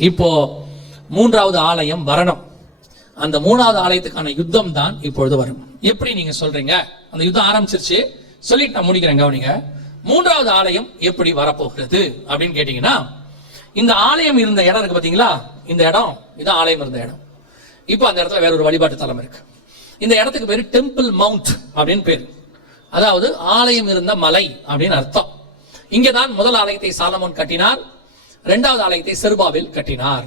இப்போ மூன்றாவது ஆலயம் வரணும். அந்த மூணாவது ஆலயத்துக்கான யுத்தம் தான் இப்பொழுது வரும். எப்படி நீங்க சொல்றீங்க? அந்த யுத்தம் ஆரம்பிச்சிருச்சு. சொல்லிட்டு நான் முடிக்கிறேன் கவனிங்க. மூன்றாவது ஆலயம் எப்படி வரப்போகிறது அப்படின்னு கேட்டீங்கன்னா இந்த ஆலயம் இருந்த இடம் இருக்கு பாத்தீங்களா? இந்த இடம் இது ஆலயம் இருந்த இடம். இப்போ அந்த இடத்துல வேற ஒரு வழிபாட்டு தலம் இருக்கு. இந்த இடத்துக்கு பேரு டெம்பிள் மவுண்ட் அப்படின்னு பேர். அதாவது ஆலயம் இருந்த மலை அப்படின்னு அர்த்தம். இங்கதான் முதல் ஆலயத்தை சாலமோன் கட்டினார். இரண்டாவது ஆலயத்தை செருபாவில் கட்டினார்.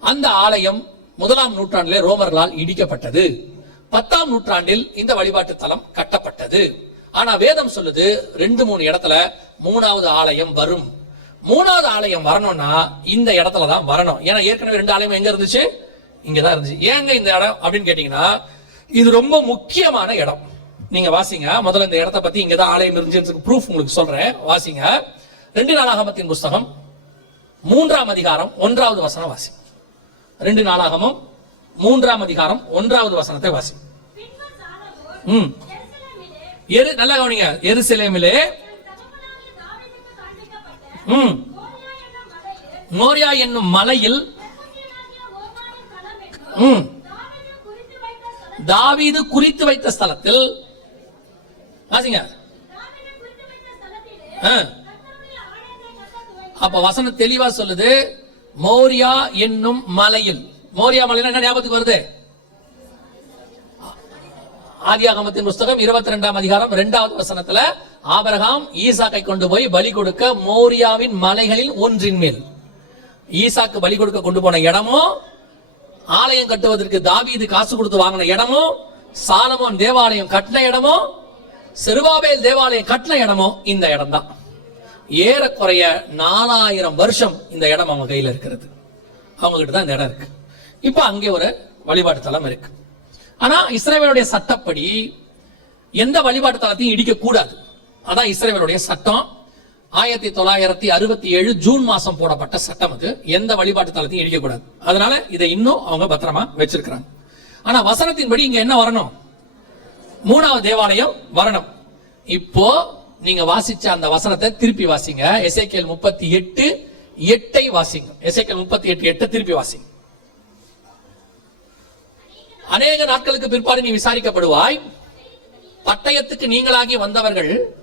அந்த ஆலயம் முதலாம் நூற்றாண்டிலே ரோமர்களால் இடிக்கப்பட்டது. பத்தாம் நூற்றாண்டில் இந்த வழிபாட்டு தலம் கட்டப்பட்டது. ஆனா வேதம் சொல்லுது ரெண்டு மூணு இடத்துல மூணாவது ஆலயம் வரும். மூணாவது ஆலயம் வரணும்னா இந்த இடத்துல தான் வரணும். ஏன்னா ஏற்கனவே ரெண்டு ஆலயம் எங்க இருந்துச்சு? இங்கதான் இருந்துச்சு. ஏங்க இந்த இடம் அப்படின்னு கேட்டீங்கன்னா இது ரொம்ப முக்கியமான இடம். நீங்க வாசிங்க. முதல்ல இந்த இடத்த பத்தி இங்கதான் ஆலயம் இருந்துச்சு ப்ரூஃப் உங்களுக்கு சொல்றேன். வாசிங்க. ரெண்டு நாளாகமத்தின் புஸ்தகம் மூன்றாம் அதிகாரம் ஒன்றாவது வசனம் வாசி ரெண்டு நாளாகமும் மூன்றாம் அதிகாரம் ஒன்றாவது வசனத்தை வாசி ம். எரு நல்லா கவனிங்க. எருசலேமிலே ம். மோரியா என்னும் மலையில் ம். தாவீது குறித்து வைத்த ஸ்தலத்தில் வாசிங்க. ஆ. அப்ப வசனம் தெளிவா சொல்லுது மௌரியா என்னும் மலையில். மௌரியா மலையில என்ன ஞாபகத்துக்கு வருது? ஆதியாகமத்தின் புஸ்தகம் இருபத்தி ரெண்டாம் அதிகாரம் இரண்டாவது வசனத்துல ஆபரகாம் ஈசாக்கை கொண்டு போய் பலி கொடுக்க மோரியாவின் மலைகளில் ஒன்றின் மேல். ஈசாக்கு பலி கொடுக்க கொண்டு போன இடமும் ஆலயம் கட்டுவதற்கு தாவீது காசு கொடுத்து வாங்கின இடமும் சாலமோன் தேவாலயம் கட்டின இடமும் செருவாபேல் தேவாலயம் கட்டின இடமும் இந்த இடம்தான். ஏறக்குறைய நாலாயிரம் வருஷம் இந்த இடம் அவங்க கையில் இருக்கிறது. அவங்ககிட்ட தான் இந்த இடம் இருக்கு. இப்போ அங்கே ஒரு வழிபாட்டு தலம் இருக்கு. ஆனா இஸ்ரேவேலுடைய சட்டப்படி எந்த வழிபாட்டு தலத்தையும் இடிக்கக்கூடாது அதான் இஸ்ரேவேலுடைய சட்டம். ஆயிரத்தி தொள்ளாயிரத்தி அறுபத்தி ஏழு ஜூன் மாசம் போடப்பட்ட சட்டம் அது. எந்த வழிபாட்டு தலத்தையும் இடிக்கக்கூடாது அதனால இதை இன்னும் அவங்க பத்திரமா வச்சிருக்கிறாங்க. ஆனா வசனத்தின்படி இங்க என்ன வரணும்? மூணாவது தேவாலயம் வரணும். இப்போ நீங்க வாசிச்ச அந்த வசனத்தை திருப்பி வாசிங்க. எசேக்கியல் முப்பத்தி எட்டு எட்டை வாசிங்க. எசேக்கியல் முப்பத்தி எட்டு எட்டை திருப்பி வாசிங்க. அநேக நாட்களுக்கு பிற்பாடு நீ விசாரிக்கப்படுவாய். பட்டயத்துக்கு நீங்களாகி வந்தவர்கள்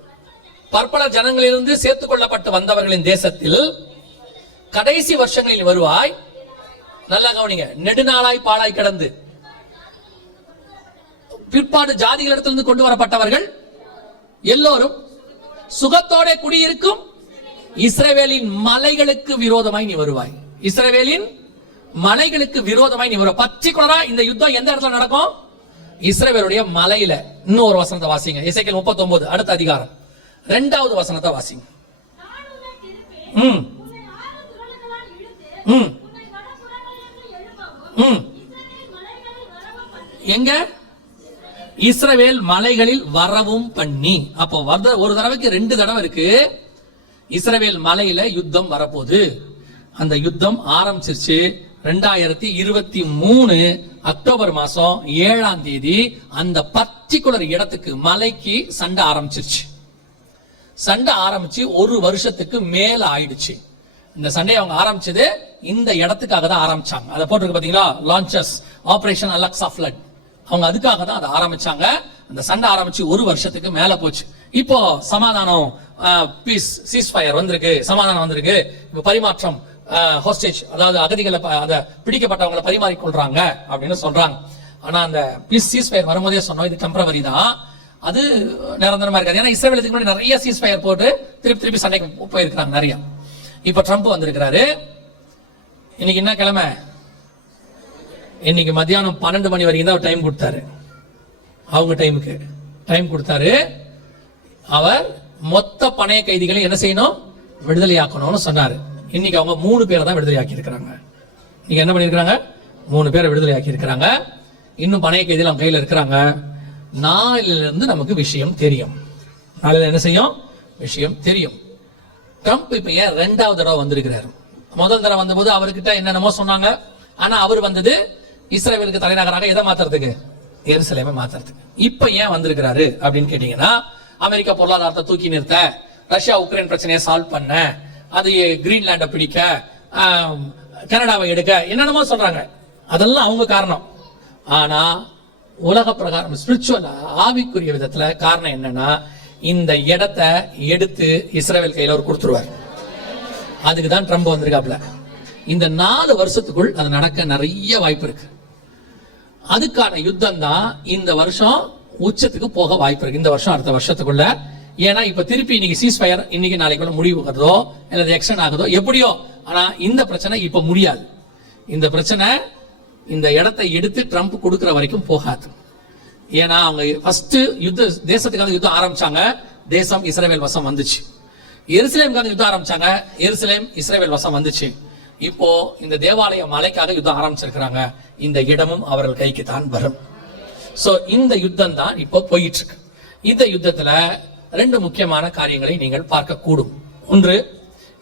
பற்பல ஜனங்களிலிருந்து சேர்த்துக் கொள்ளப்பட்டு வந்தவர்களின் தேசத்தில் கடைசி வருஷங்களில் வருவாய். நல்லா கவனிங்க. நெடுநாளாய் பாழாய் கிடந்து. பிற்பாடு ஜாதிகளிடத்திலிருந்து கொண்டு வரப்பட்டவர்கள் எல்லோரும் சுகத்தோட குடியிருக்கும் இஸ்ரவேலின் மலைகளுக்கு விரோதமாய் நீ வருவாய். இஸ்ரவேலின் மலைகளுக்கு விரோதமாய் நீ வருவாய் பர்டிகுலரா இந்த யுத்தம் எந்த இடத்துல நடக்கும்? இஸ்ரவேலுடைய மலையில. இன்னொரு வசனத்தை வாசிங்க. இசைக்கல் 39 அடுத்த அதிகாரம். ரெண்டாவது வசனத்தை வாசிங்க. ம். ம். ம். எங்க? இஸ்ரவேல் மலைகளில் வரவும் பண்ணி. அப்போ வர ஒரு தடவைக்கு ரெண்டு தடவை இருக்கு. இஸ்ரவேல் மலையில யுத்தம் வரப்போகுது. அந்த யுத்தம் ஆரம்பிச்சிருச்சு ரெண்டாயிரத்தி இருபத்தி மூணு அக்டோபர் மாசம் ஏழாம் தேதி. அந்த பர்டிகுலர் இடத்துக்கு மலைக்கு சண்டை ஆரம்பிச்சிருச்சு. சண்டை ஆரம்பிச்சு ஒரு வருஷத்துக்கு மேல ஆயிடுச்சு. இந்த சண்டையை அவங்க ஆரம்பிச்சது இந்த இடத்துக்காக தான் ஆரம்பிச்சாங்க. அதை போட்டிருக்கு பாத்தீங்களா? லான்ச்சஸ் ஆபரேஷன் அலக்ஸா ஃபிளட் அவங்க அதுக்காக தான் அதை ஆரம்பிச்சாங்க. அந்த சண்டை ஆரம்பிச்சு ஒரு வருஷத்துக்கு மேல போச்சு. இப்போ சமாதானம் பீஸ் சீஸ் ஃபயர் வந்திருக்கு. சமாதானம் வந்திருக்கு. இப்போ பரிமாற்றம் ஹோஸ்டேஜ் அதாவது அகதிகளை ப- பிடிக்கப்பட்டவங்களை பரிமாறிக்கொள்றாங்க அப்படின்னு சொல்றாங்க. ஆனா அந்த பீஸ் சீஸ் ஃபயர் வரும்போதே சொன்னோம் இது டெம்பரவரி தான். அது நிரந்தரமா இருக்காது. ஏன்னா இஸ்ரேலுக்கு முன்னாடி நிறைய சீஸ் ஃபயர் போட்டு திருப்பி திருப்பி சண்டைக்கு போயிருக்கிறாங்க நிறைய. இப்போ ட்ரம்ப் வந்திருக்கிறாரு. இன்னைக்கு என்ன கிழமை? இன்னைக்கு மத்தியானம் பன்னெண்டு மணி வரைக்கும் தான் டைம் கொடுத்தாரு. அவங்க டைமுக்கு டைம் கொடுத்தாரு. அவர் மொத்த பணைய கைதிகளை என்ன செய்யணும்? விடுதலையாக்கணும்னு சொன்னார். இன்னைக்கு அவங்க மூணு பேரை தான் விடுதலையாக்கி இருக்கிறாங்க இன்னைக்கு என்ன பண்ணியிருக்கிறாங்க? மூணு பேரை விடுதலையாக்கி இருக்கிறாங்க இன்னும் பணைய கைதிகள் அவங்க கையில இருக்கிறாங்க. நாளையில இருந்து நமக்கு விஷயம் தெரியும். நாளையில என்ன செய்யும்? விஷயம் தெரியும். ட்ரம்ப் இப்ப ஏன் ரெண்டாவது தடவை வந்திருக்கிறாரு? முதல் தடவை வந்தபோது அவர்கிட்ட என்னென்னமோ சொன்னாங்க. ஆனா அவர் வந்தது இஸ்ரேலுக்கு தலைநகராக எதை மாத்துறதுக்கு? எருசலேமை மாத்துறதுக்கு. இப்ப ஏன் வந்திருக்கிறாரு அப்படின்னு கேட்டீங்கன்னா அமெரிக்கா பொருளாதாரத்தை தூக்கி நிறுத்த ரஷ்யா உக்ரைன் பிரச்சனையை சால்வ் பண்ண அது கிரீன்லாண்டை பிடிக்க கனடாவை எடுக்க என்னென்னமோ சொல்றாங்க. அதெல்லாம் அவங்க காரணம். ஆனா உலக பிரகாரம் ஸ்பிரிச்சுவலா ஆவிக்குரிய விதத்துல காரணம் என்னன்னா இந்த இடத்த எடுத்து இஸ்ரேல் கையில அவர் கொடுத்துருவார். அதுக்கு தான் ட்ரம்ப் வந்திருக்காப்ல இந்த நாலு வருஷத்துக்குள் அது நடக்க நிறைய வாய்ப்பு இருக்கு. அதுக்கான யுத்தம் தான் இந்த வருஷம் உச்சத்துக்கு போக வாய்ப்பு இருக்கு. இந்த வருஷம் அடுத்த வருஷத்துக்குள்ள. ஏன்னா இப்ப திருப்பி இன்னைக்கு சீஸ் ஃபயர் இன்னைக்கு நாளைக்குள்ள முடிவு வருதோ அல்லது எக்ஸ்டன் ஆகுதோ எப்படியோ. ஆனா இந்த பிரச்சனை இப்ப முடியாது. இந்த பிரச்சனை இந்த இடத்தை எடுத்து ட்ரம்ப் கொடுக்குற வரைக்கும் போகாது. ஏன்னா அவங்க ஃபர்ஸ்ட் யுத்த தேசத்துக்காக யுத்தம் ஆரம்பிச்சாங்க. தேசம் இஸ்ரேல் வசம் வந்துச்சு. எருசலேமுக்கான யுத்தம் ஆரம்பிச்சாங்க. எருசலேம் இஸ்ரேல் வசம் வந்துச்சு. இப்போ இந்த தேவாலய மலைக்காக யுத்தம் ஆரம்பிச்சிருக்கிறாங்க. இந்த இடமும் அவர்கள் கைக்கு தான் வரும். சோ இந்த யுத்தம் தான் இப்போ போயிட்டு இருக்கு இந்த யுத்தத்துல ரெண்டு முக்கியமான காரியங்களை நீங்கள் பார்க்கக்கூடும். ஒன்று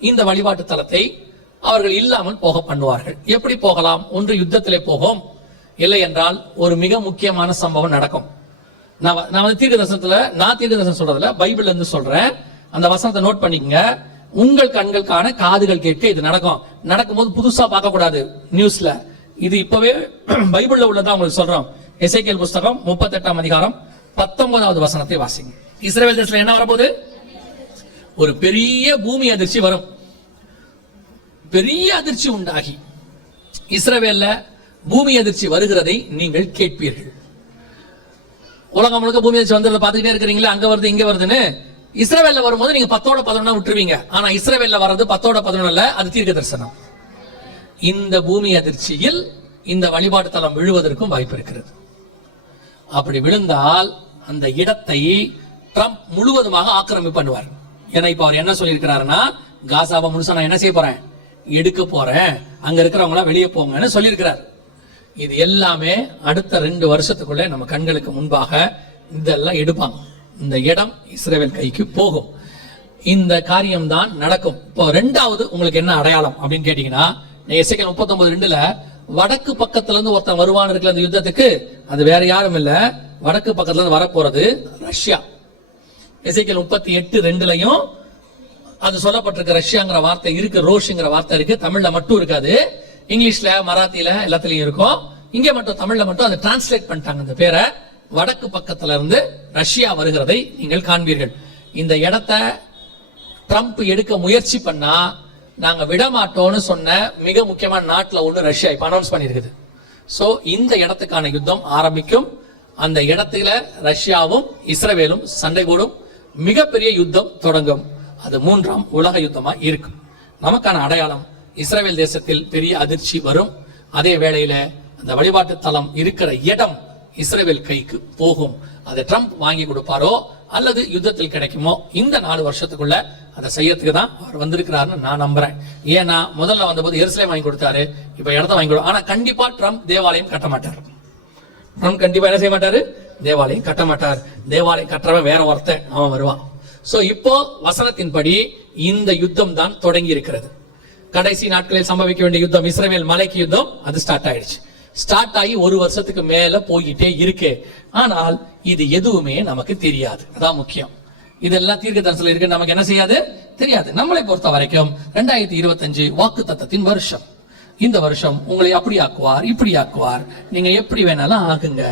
இந்த வழிபாட்டு தலத்தை அவர்கள் இல்லாமல் போக பண்ணுவார்கள். எப்படி போகலாம்? ஒன்று யுத்தத்திலே போகும் இல்லை என்றால் ஒரு மிக முக்கியமான சம்பவம் நடக்கும். நான் நான் வந்து தீர்க்க தரிசனத்துல நான் தீர்க்க தரிசனம் சொல்றதுல பைபிள்ல இருந்து சொல்றேன். அந்த வசனத்தை நோட் பண்ணிக்கங்க. உங்கள் கண்களுக்கான காதுகள் கேட்க இது நடக்கும். நடக்கும்போது புதுசா பார்க்க கூடாது நியூஸ்ல இது இப்பவே பைபிள்ல உள்ளதா உங்களுக்கு சொல்றோம். எசைக்கியல் புஸ்தகம் முப்பத்தெட்டாம் அதிகாரம் பத்தொன்பதாவது வசனத்தை வாசிங்க. இஸ்ரேல் தேசத்துல என்ன வரப்போகுது? ஒரு பெரிய பூமி அதிர்ச்சி வரும். பெரிய அதிர்ச்சி உண்டாகி. இஸ்ரேவேல்ல பூமி அதிர்ச்சி வருகிறதை நீங்கள் கேட்பீர்கள். உலகம் முழுக்க பூமி அதிர்ச்சி வந்ததை பார்த்துக்கிட்டே இருக்கிறீங்களா? அங்க வருது இங்க வருதுன்னு? இஸ்ரவேல்ல வரும்போது நீங்க பத்தோட பதினொன்னா விட்டுருவீங்க. ஆனா இஸ்ரவேல்ல வர்றது பத்தோட பதினொன்னுல அது தீர்க்க தரிசனம். இந்த பூமி அதிர்ச்சியில் இந்த வழிபாட்டு தலம் விழுவதற்கும் வாய்ப்பு இருக்கிறது. அப்படி விழுந்தால் அந்த இடத்தை ட்ரம்ப் முழுவதுமாக ஆக்கிரமிப்பு பண்ணுவார். ஏன்னா இப்ப அவர் என்ன சொல்லியிருக்கிறாருன்னா காசாவை முழுசா நான் என்ன செய்ய போறேன்? எடுக்க போறேன். அங்க இருக்கிறவங்க எல்லாம் வெளியே போங்கன்னு சொல்லியிருக்கிறார். இது எல்லாமே அடுத்த ரெண்டு வருஷத்துக்குள்ள நம்ம கண்களுக்கு முன்பாக இதெல்லாம் எடுப்பாங்க. இந்த இடம் இஸ்ரேவேல் கைக்கு போகும். இந்த காரியம் தான் நடக்கும். இப்போ ரெண்டாவது உங்களுக்கு என்ன அடையாளம் அப்படின்னு கேட்டீங்கன்னா இசைக்கல் முப்பத்தொன்பது ரெண்டுல வடக்கு பக்கத்துல இருந்து ஒருத்தன் வருவான் இருக்கிற அந்த யுத்தத்துக்கு? அது வேற யாரும் இல்ல. வடக்கு பக்கத்துல இருந்து வரப்போறது ரஷ்யா. இசைக்கல் முப்பத்தி எட்டு ரெண்டுலயும் அது சொல்லப்பட்டிருக்க ரஷ்யாங்கிற வார்த்தை இருக்கு ரோஷுங்கிற வார்த்தை இருக்கு. தமிழ்ல மட்டும் இருக்காது. இங்கிலீஷ்ல மராத்தியில எல்லாத்துலயும் இருக்கும். இங்க மட்டும் தமிழ்ல மட்டும் அதை டிரான்ஸ்லேட் பண்ணிட்டாங்க அந்த பேரை. வடக்கு பக்கத்துல இருந்து ரஷ்யா வருகிறதை நீங்கள் காண்பீர்கள். இந்த இடத்தை ட்ரம்ப் எடுக்க முயற்சி பண்ணா நாங்க விடமாட்டோம்னு சொன்ன மிக முக்கியமான நாட்டில் ஒண்ணு ரஷ்யா இப்போ அனௌன்ஸ் பண்ணியிருக்குது சோ இந்த இடத்துக்கான யுத்தம் ஆரம்பிக்கும். அந்த இடத்துல ரஷ்யாவும் இஸ்ரேலும் சண்டை போடும் மிகப்பெரிய யுத்தம் தொடங்கும். அது மூன்றாம் உலக யுத்தமா இருக்கும். நமக்கான அடையாளம் இஸ்ரேல் தேசத்தில் பெரிய அதிர்ச்சி வரும். அதே வேளையில அந்த வழிபாட்டு தலம் இருக்கிற இடம் இஸ்ரேல் கைக்கு போகும். அதை ட்ரம்ப் வாங்கி கொடுப்பாரோ அல்லது யுத்தத்தில் கிடைக்குமோ இந்த நாலு வருஷத்துக்குள்ள அதை செய்யறதுக்கு தான் அவர் வந்திருக்கிறாருன்னு நான் நம்புறேன். ஏன்னா முதல்ல வந்தபோது எருசலேம் வாங்கி கொடுத்தாரு இப்ப இடத்த வாங்கி கொடு ஆனா கண்டிப்பா ட்ரம்ப் தேவாலயம் கட்ட மாட்டார். ட்ரம்ப் கண்டிப்பா என்ன செய்ய மாட்டாரு? தேவாலயம் கட்ட மாட்டார். தேவாலயம் கட்டுறவன் வேற ஒருத்தன் அவன் வருவான். சோ இப்போ வசனத்தின்படி இந்த யுத்தம் தான் தொடங்கி இருக்கிறது. கடைசி நாட்களில் சம்பவிக்க வேண்டிய யுத்தம் இஸ்ரேல் மலைக்கு யுத்தம் அது ஸ்டார்ட் ஆயிடுச்சு. ஸ்டார்ட் ஆகி ஒரு வருஷத்துக்கு மேல போய்கிட்டே இருக்கு. ஆனால் இது எதுவுமே நமக்கு தெரியாது. அதான் முக்கியம். இதெல்லாம் தீர்க்க தரிசனம் இருக்கு. நமக்கு என்ன செய்யாது? தெரியாது. நம்மளை பொறுத்த வரைக்கும் ரெண்டாயிரத்தி இருபத்தஞ்சு வாக்கு தத்தத்தின் வருஷம். இந்த வருஷம் உங்களை அப்படி ஆக்குவார் இப்படி ஆக்குவார். நீங்க எப்படி வேணாலும் ஆகுங்க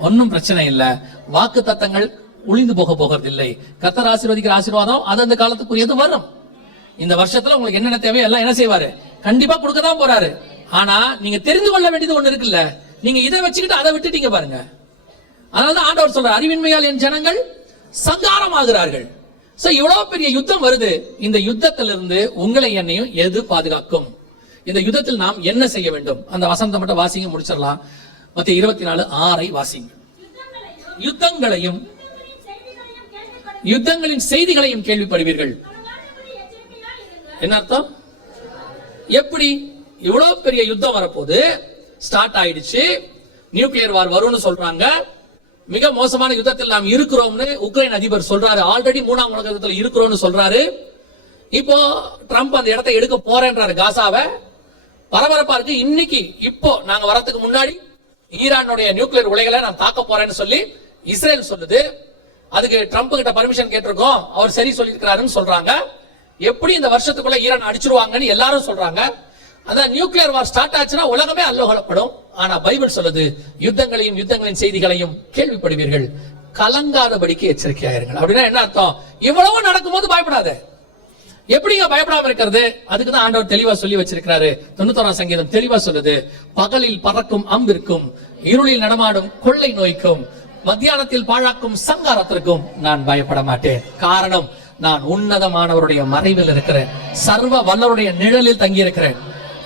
ஒன்றும் பிரச்சனை இல்லை. வாக்கு தத்தங்கள் ஒளிந்து போக போகிறது இல்லை கத்தர் ஆசீர்வதிக்கிற ஆசீர்வாதம் அது அந்த காலத்துக்குரியது வரும். இந்த வருஷத்துல உங்களுக்கு என்னென்ன தேவையோ எல்லாம் என்ன செய்வாரு? கண்டிப்பா கொடுக்க தான் போறாரு. ஆனா நீங்க தெரிந்து கொள்ள வேண்டியது ஒண்ணு இருக்குல்ல. நீங்க இதை வச்சுக்கிட்டு அதை விட்டுட்டீங்க பாருங்க. அதனாலதான் ஆண்டவர் சொல்ற அறிவின்மையால் என் ஜனங்கள் சங்காரம் ஆகிறார்கள் சோ இவ்வளவு பெரிய யுத்தம் வருது. இந்த யுத்தத்திலிருந்து உங்களை என்னையும் எது பாதுகாக்கும்? இந்த யுத்தத்தில் நாம் என்ன செய்ய வேண்டும்? அந்த வசந்தம் மட்டும் வாசிங்க முடிச்சிடலாம். மத்திய இருபத்தி நாலு ஆறை வாசிங்க. யுத்தங்களையும் யுத்தங்களின் செய்திகளையும் கேள்விப்படுவீர்கள். என்ன அர்த்தம்? எப்படி? இவ்வளோ பெரிய யுத்தம் வரப்போது ஸ்டார்ட் ஆயிடுச்சு. நியூக்ளியர் வார் வரும்னு சொல்றாங்க. மிக மோசமான யுத்தத்தில் நாம் இருக்கிறோம்னு உக்ரைன் அதிபர் சொல்றாரு. ஆல்ரெடி மூணாம் உலக யுத்தத்தில் இருக்கிறோம்னு சொல்றாரு. இப்போ ட்ரம்ப் அந்த இடத்தை எடுக்க போறேன்றாரு காசாவை பரபரப்பா இருக்கு. இன்னைக்கு இப்போ நாங்க வரத்துக்கு முன்னாடி ஈரானுடைய நியூக்ளியர் உலைகளை நான் தாக்க போறேன்னு சொல்லி இஸ்ரேல் சொல்லுது. அதுக்கு ட்ரம்ப் கிட்ட பர்மிஷன் கேட்டிருக்கோம். அவர் சரி சொல்லியிருக்கிறாருன்னு சொல்றாங்க. எப்படி இந்த வருஷத்துக்குள்ள ஈரான் அடிச்சிருவாங்கன்னு எல்லாரும் சொல்றாங்க. அதான் நியூக்ளியர் வார் ஸ்டார்ட் ஆச்சுன்னா உலகமே அல்லோகலப்படும் ஆனா பைபிள் சொல்லுது யுத்தங்களையும் யுத்தங்களின் செய்திகளையும் கேள்விப்படுவீர்கள். கலங்காதபடிக்கு எச்சரிக்கையாயிருங்கள் அப்படின்னா என்ன அர்த்தம்? இவ்வளவு நடக்கும்போது பயப்படாத. எப்படிங்க பயப்படாம இருக்கிறது? அதுக்கு தான் ஆண்டவர் தெளிவா சொல்லி வச்சிருக்கிறாரு. தொண்ணூத்தோராம் சங்கீதம் தெளிவா சொல்லுது பகலில் பறக்கும் அம்பிற்கும் இருளில் நடமாடும் கொள்ளை நோய்க்கும் மத்தியானத்தில் பாழாக்கும் சங்காரத்திற்கும் நான் பயப்பட மாட்டேன். காரணம் நான் உன்னதமானவருடைய மறைவில் இருக்கிறேன். சர்வ வல்லருடைய நிழலில் தங்கி இருக்கிறேன்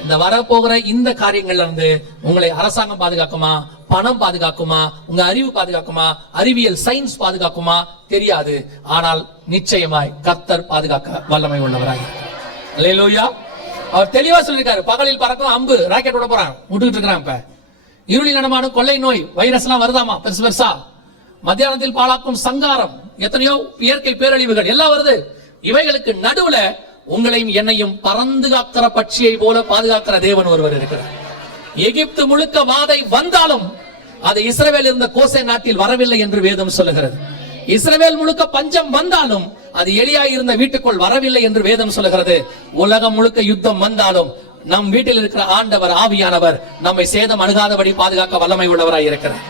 இந்த வரப்போகிற இந்த காரியங்கள்ல இருந்து உங்களை அரசாங்கம் பாதுகாக்குமா பணம் பாதுகாக்குமா உங்க அறிவு பாதுகாக்குமா அறிவியல் சயின்ஸ் பாதுகாக்குமா தெரியாது. ஆனால் நிச்சயமாய் கத்தர் பாதுகாக்க வல்லமை உள்ளவராய். அல்லேலூயா அவர் தெளிவா சொல்லியிருக்காரு பகலில் பறக்கும் அம்பு ராக்கெட் விட போறான். விட்டுக்கிட்டு இருக்கிறான் இப்ப. இருளி நடமாடும் கொள்ளை நோய் வைரஸ் எல்லாம் வருதாமா? பெருசு பெருசா. மத்தியானத்தில் பாழாக்கும் சங்காரம் எத்தனையோ இயற்கை பேரழிவுகள் எல்லாம் வருது. இவைகளுக்கு நடுவுல உங்களையும் என்னையும் பறந்து காக்கிற பட்சியை போல பாதுகாக்கிற தேவன் ஒருவர் இருக்கிறார். எகிப்து முழுக்க வாதை வந்தாலும் அது இஸ்ரவேல் இருந்த கோசை நாட்டில் வரவில்லை என்று வேதம் சொல்லுகிறது. இஸ்ரவேல் முழுக்க பஞ்சம் வந்தாலும் அது எளியாய் இருந்த வீட்டுக்குள் வரவில்லை என்று வேதம் சொல்லுகிறது. உலகம் முழுக்க யுத்தம் வந்தாலும் நம் வீட்டில் இருக்கிற ஆண்டவர் ஆவியானவர் நம்மை சேதம் அணுகாதபடி பாதுகாக்க வல்லமை உள்ளவராய் இருக்கிறார்.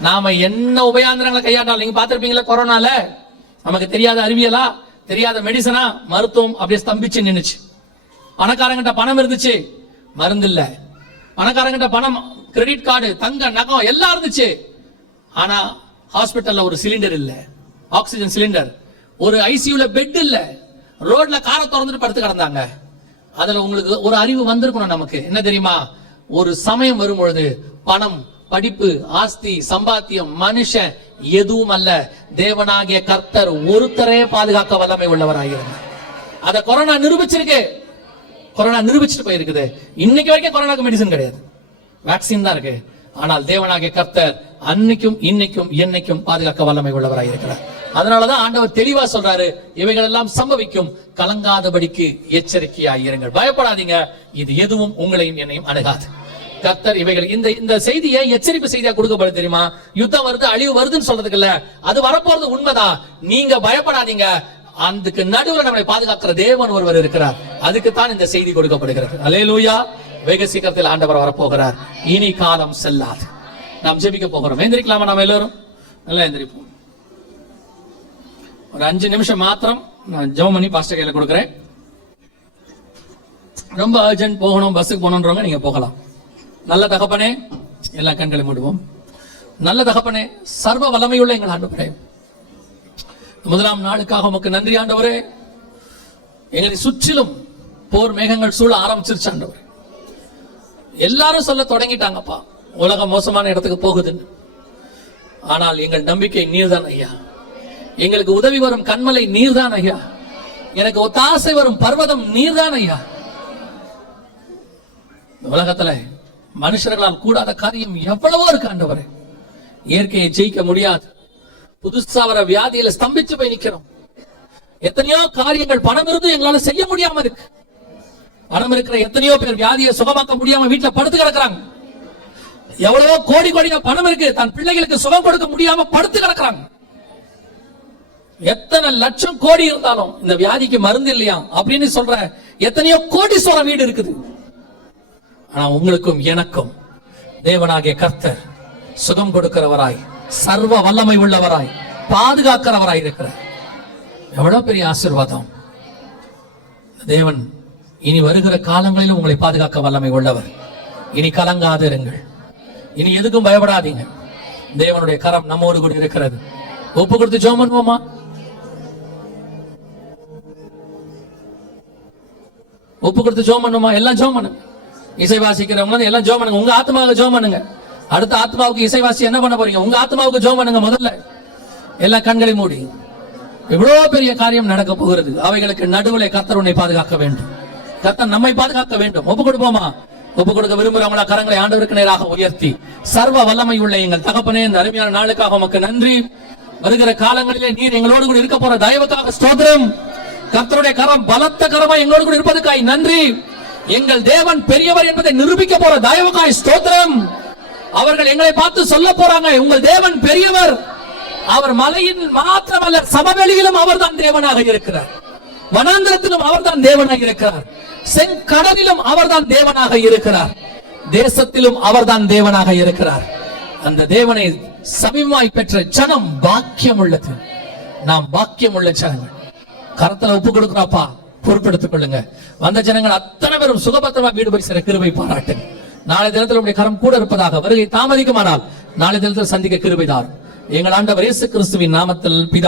நாம என்ன உபயாந்திரங்களை கையாண்டாலும் நீங்க பாத்திருப்பீங்களா கொரோனால? நமக்கு தெரியாத அறிவியலா? தெரியாத மெடிசனா மருத்துவம் அப்படியே ஸ்தம்பிச்சு நின்னுச்சு. பணக்காரங்கிட்ட பணம் இருந்துச்சு மருந்து இல்ல. பணக்காரங்கிட்ட பணம் கிரெடிட் கார்டு தங்க நகம் எல்லாம் இருந்துச்சு. ஆனா ஹாஸ்பிட்டல்ல ஒரு சிலிண்டர் இல்ல. ஆக்சிஜன் சிலிண்டர் ஒரு ஐசியூல பெட் இல்ல. ரோட்ல காரை திறந்துட்டு படுத்து கிடந்தாங்க. அதுல உங்களுக்கு ஒரு அறிவு வந்திருக்கணும் நமக்கு. என்ன தெரியுமா? ஒரு சமயம் வரும் பொழுது பணம் படிப்பு ஆஸ்தி சம்பாத்தியம் மனுஷன் எதுவும் அல்ல தேவனாகிய கர்த்தர் ஒருத்தரே பாதுகாக்க வல்லமை உள்ளவராகிறார் அத கொரோனா நிரூபிச்சிருக்கு. கொரோனா நிரூபிச்சுட்டு போயிருக்குது. இன்னைக்கு வரைக்கும் கொரோனாக்கு மெடிசன் கிடையாது. வேக்சின் தான் இருக்கு. ஆனால் தேவனாகிய கர்த்தர் அன்னைக்கும் இன்னைக்கும் என்னைக்கும் பாதுகாக்க வல்லமை உள்ளவராக இருக்கிறார் அதனாலதான் ஆண்டவர் தெளிவா சொல்றாரு இவைகள் எல்லாம் சம்பவிக்கும். கலங்காதபடிக்கு எச்சரிக்கையாயிருங்கள். பயப்படாதீங்க. இது எதுவும் உங்களையும் என்னையும் அணுகாது. கத்தர் இவைகள். இந்த இந்த செய்தியை எச்சரிப்பு செய்தியா கொடுக்கப்படுது தெரியுமா? யுத்தம் வருது அழிவு வருதுன்னு சொல்றதுக்கு இல்ல அது வரப்போறது உண்மைதான் நீங்க பயப்படாதீங்க. அதுக்கு நடுவில் நம்மளை பாதுகாக்கிற தேவன் ஒருவர் இருக்கிறார். அதுக்கு தான் இந்த செய்தி கொடுக்கப்படுகிறது. அலேலூயா வெகு சீக்கிரத்தில் ஆண்டவர் வரப்போகிறார். இனி காலம் செல்லாது. நாம் ஜெபிக்க போகிறோம். எந்திரிக்கலாமா நாம் எல்லோரும்? நல்லா எந்திரிப்போம். ஒரு அஞ்சு நிமிஷம் மாத்திரம் நான் ஜெபம் பண்ணி பாஸ்டர் கையில் கொடுக்குறேன். ரொம்ப அர்ஜென்ட் போகணும் பஸ்ஸுக்கு போகணுன்றவங்க நீங்க போகலாம். நல்ல தகப்பனே எல்லா கண்களை மூடுவோம். நல்ல தகப்பனே சர்வ வல்லமையுள்ள எங்கள் ஆண்டவரே. முதலாம் நாளுக்காக உமக்கு நன்றி ஆண்டவரே. எங்களை சுற்றிலும் போர் மேகங்கள் சூழ ஆரம்பிச்சிருச்சு ஆண்டவரே. எல்லாரும் சொல்ல தொடங்கிட்டாங்கப்பா. உலகம் மோசமான இடத்துக்கு போகுதுன்னு. ஆனால் எங்கள் நம்பிக்கை நீர்தான் ஐயா. எங்களுக்கு உதவி வரும் கண்மலை நீர்தான் ஐயா. எனக்கு ஒத்தாசை வரும் பர்வதம் நீர்தான் ஐயா. உலகத்துல மனுஷர்களால் கூடாத காரியம் எவ்வளவோ இருக்கு ஆண்டவரே. இயற்கையை ஜெயிக்க முடியாது. புதுசா வர வியாதியில ஸ்தம்பிச்சு போய் நிக்கிறோம். எத்தனையோ காரியங்கள் பணம் இருந்தும் எங்களால செய்ய முடியாம இருக்கு. பணம் இருக்கிற எத்தனையோ பேர் வியாதியை சுகமாக்க முடியாம வீட்டுல படுத்து கிடக்குறாங்க. எவ்வளவோ கோடி கோடி பணம் இருக்கு தன் பிள்ளைகளுக்கு சுகம் கொடுக்க முடியாம படுத்து கிடக்குறாங்க. எத்தனை லட்சம் கோடி இருந்தாலும் இந்த வியாதிக்கு மருந்து இல்லையா அப்படின்னு சொல்ற எத்தனையோ கோடி சோழ வீடு இருக்குது. ஆனா உங்களுக்கும் எனக்கும் தேவனாகிய கர்த்தர் சுகம் கொடுக்கிறவராய் சர்வ வல்லமை உள்ளவராய் பாதுகாக்கிறவராய் இருக்கிறார். எவ்வளவு பெரிய ஆசீர்வாதம். தேவன் இனி வருகிற காலங்களிலும் உங்களை பாதுகாக்க வல்லமை உள்ளவர். இனி கலங்காது இருங்கள். இனி எதுக்கும் பயப்படாதீங்க. தேவனுடைய கரம் நம்மோடு கூட இருக்கிறது. ஒப்பு கொடுத்து ஜோம் பண்ணுவோமா ஒப்பு கொடுத்து ஜோம் பண்ணுமா எல்லாம் ஜோம் பண்ணுங்க இசை வாசிக்கிறவங்க எல்லாம் ஜோம் பண்ணுங்க. உங்க ஆத்மாவுக்கு ஜோம் பண்ணுங்க. அடுத்த ஆத்மாவுக்கு இசைவாசி என்ன பண்ண போறீங்க? உங்க ஆத்மாவுக்கு ஜோம் பண்ணுங்க முதல்ல. எல்லா கண்களையும் மூடி. எவ்வளோ பெரிய காரியம் நடக்க போகிறது? அவைகளுக்கு நடுவில் கத்தர் உன்னை பாதுகாக்க வேண்டும். கத்தர் நம்மை பாதுகாக்க வேண்டும். ஒப்பு கொடுப்போமா? ஒப்பு கொடுக்க விரும்புகிறவங்களா கரங்களை ஆண்டவருக்கு நேராக உயர்த்தி. சர்வ வல்லமை உள்ள எங்கள் தகப்பனே இந்த அருமையான நாளுக்காக உமக்கு நன்றி. வருகிற காலங்களிலே நீர் எங்களோடு கூட இருக்க போற தயவுக்காக ஸ்தோத்திரம். கத்தருடைய கரம் பலத்த கரமா எங்களோடு கூட இருப்பதுக்காய் நன்றி. எங்கள் தேவன் பெரியவர் என்பதை நிரூபிக்க போற தயவுக்காய் ஸ்தோத்திரம். அவர்கள் எங்களை பார்த்து சொல்ல போறாங்க உங்கள் தேவன் பெரியவர். அவர் மலையின் மாத்திரமல்ல சமவெளியிலும் அவர்தான் தேவனாக இருக்கிறார். வனாந்திரத்திலும் அவர்தான் தேவனாக இருக்கிறார். செங்கடலிலும் அவர்தான் தேவனாக இருக்கிறார். தேசத்திலும் அவர்தான் தேவனாக இருக்கிறார். அந்த தேவனை சமீபமாய் பெற்ற ஜனம் பாக்கியம் உள்ளது. நாம் பாக்கியம் உள்ள ஜனங்கள். கரத்துல ஒப்பு கொடுக்குறாப்பா பொறுப்பெடுத்துக் கொள்ளுங்க. வந்த ஜனங்கள் அத்தனை பேரும் சுகபத்திரமா வீடு போய் சிற கிருபை பாராட்டுங்க. நாளை தினத்தில் உடைய கரம் கூட இருப்பதாக வருகை தாமதிக்குமானால் நாளை தினத்தில் சந்திக்க கிருபைதார் எங்கள் ஆண்டவர் இயேசு கிறிஸ்துவின் நாமத்தில் பிதா